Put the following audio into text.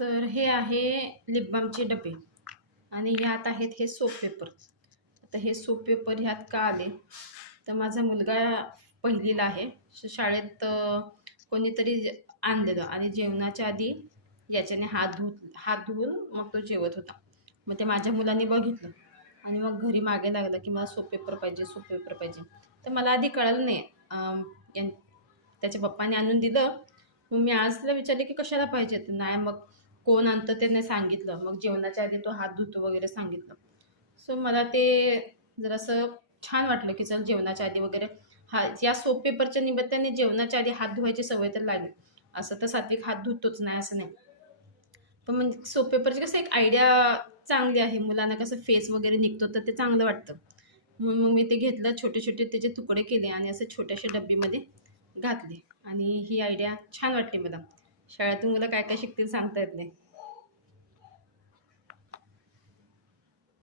तर हे आहे लिप बामचे डबे आणि ह्यात आहेत हे सोप पेपर. आता हे सोप पेपर ह्यात का आले तर माझा मुलगा पहिलीला आहे. शाळेत कोणीतरी आणलेलं आणि जेवणाच्या आधी याच्याने हात धुवून मग तो जेवत होता. मग ते माझ्या मुलांनी बघितलं आणि मग घरी मागे लागलं की मला सोप पेपर पाहिजे, सोप पेपर पाहिजे. तर मला आधी कळलं नाही. त्याच्या पप्पाने आणून दिलं. मग मी आज त्याला विचारले की कशाला पाहिजे. नाही, मग कोण आणतं त्याने सांगितलं. मग जेवणाच्या आधी तो हात धुतो वगैरे सांगितलं. सो मला ते जरासं छान वाटलं की चल जेवणाच्या आधी वगैरे या सोप पेपरच्या निमित्ताने जेवणाच्या आधी हात धुवायची सवय तर लागेल. असं तर सात्विक हात धुतोच नाही असं नाही. पण म्हणजे सोप पेपरची कसं एक आयडिया चांगली आहे. मुलांना कसं फेस वगैरे निघतो तर ते चांगलं वाटतं. म्हणून मग मी ते घेतलं, छोटे छोटे त्याचे तुकडे केले आणि असे छोट्याशा डब्बीमध्ये घातले आणि ही आयडिया छान वाटली मला. शाळेतून मुलं काय काय शिकतील सांगता येत नाही.